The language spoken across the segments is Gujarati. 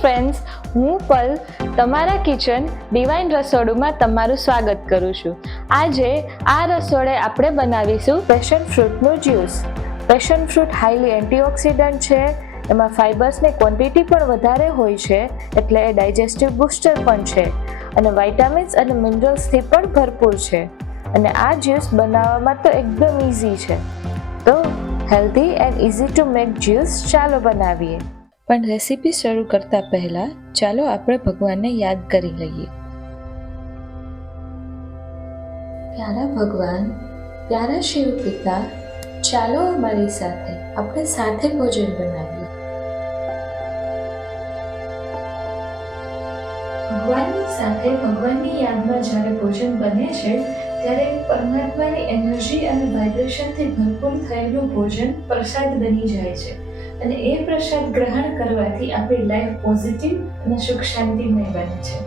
ફ્રેન્ડ્સ હું પલ તમારા કિચન ડિવાઇન રસોડુંમાં તમારું સ્વાગત કરું છું. આજે આ રસોડે આપણે બનાવીશું passion ફ્રૂટનું juice passion fruit highly antioxidant છે, એમાં ફાઇબર્સની ક્વોન્ટિટી પણ વધારે હોય છે, એટલે એ ડાયજેસ્ટિવ બૂસ્ટર પણ છે. અને વાઇટામિન્સ અને મિનરલ્સથી પણ ભરપૂર છે. અને આ જ્યુસ બનાવવામાં તો એકદમ ઇઝી છે. તો healthy and easy to make juice ચાલો બનાવીએ. પણ રેસીપી શરૂ કરતા પહેલા ચાલો આપણે ભગવાનને યાદ કરી લઈએ. પ્યારા ભગવાન, પ્યારા શિવ પિતા, ચાલો અમારી સાથે આપણે સાથે ભોજન બનાવીએ. ભગવાનની સાથે ભગવાનની યાદમાં જ્યારે ભોજન બને છે, ત્યારે પરમાત્માની એનર્જી અને વાઇબ્રેશનથી ભરપૂર થયેલું ભોજન પ્રસાદ બની જાય છે. અને એ પ્રસાદ ગ્રહણ કરવાથી આપણી લાઈફ પોઝિટિવ અને સુખ શાંતિમય બને છે.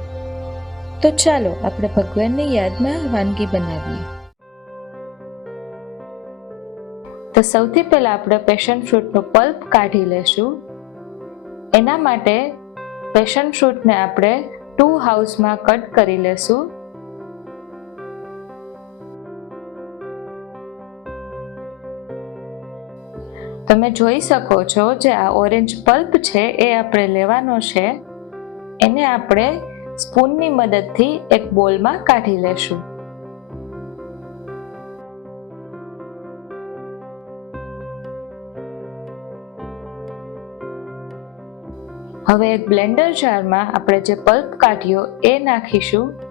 તો ચાલો આપણે ભગવાનની યાદમાં વાનગી બનાવીએ. તો સૌથી પહેલા આપણે પેશન ફ્રૂટનો પલ્પ કાઢી લેશું. એના માટે પેશન ફ્રૂટને આપણે ટુ હાઉસમાં કટ કરી લેશું. તમે જોઈ શકો છો જે આ ઓરેન્જ પલ્પ છે એ આપણે લેવાનો છે. એને આપણે સ્પૂનની મદદથી એક બોલમાં કાઢી લેશું. હવે એક બ્લેન્ડર જારમાં આપણે જે પલ્પ કાઢ્યો એ નાખીશું.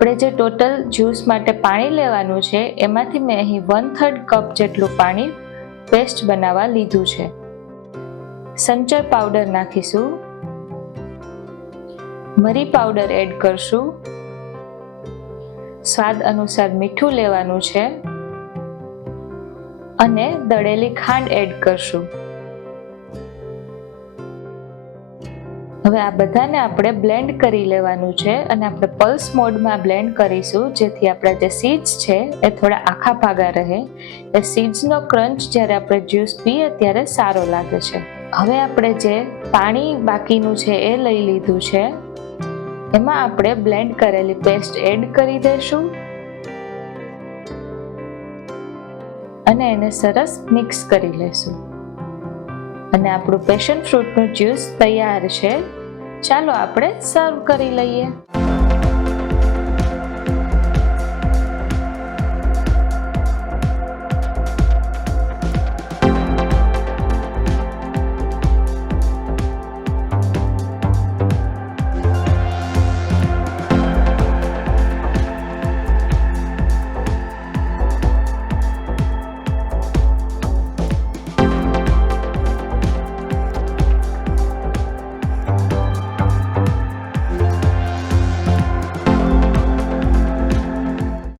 આપણે જે ટોટલ જ્યુસ માટે પાણી લેવાનું છે, એમાંથી મેં અહીં વન થર્ડ કપ જેટલું પાણી પેસ્ટ બનાવવા લીધું છે. સંચર પાવડર નાખીશું. મરી પાવડર એડ કરશું. સ્વાદ અનુસાર મીઠું લેવાનું છે. અને દળેલી ખાંડ એડ કરશું. હવે આ બધાને આપણે બ્લેન્ડ કરી લેવાનું છે અને આપણે પલ્સ મોડમાં બ્લેન્ડ કરીશું, જેથી આપણા જે સીડ્સ છે એ થોડા આખા ભાગા રહે. એ સીડ્સનો ક્રંચ જ્યારે આપણે જ્યુસ પીએ ત્યારે સારો લાગે છે. હવે આપણે જે પાણી બાકીનું છે એ લઈ લીધું છે. એમાં આપણે બ્લેન્ડ કરેલી પેસ્ટ એડ કરી દઈશું. અને એને સરસ મિક્સ કરી લેશું. અને આપણું પેશન ફ્રૂટનું જ્યુસ તૈયાર છે. ચાલો આપણે સર્વ કરી લઈએ.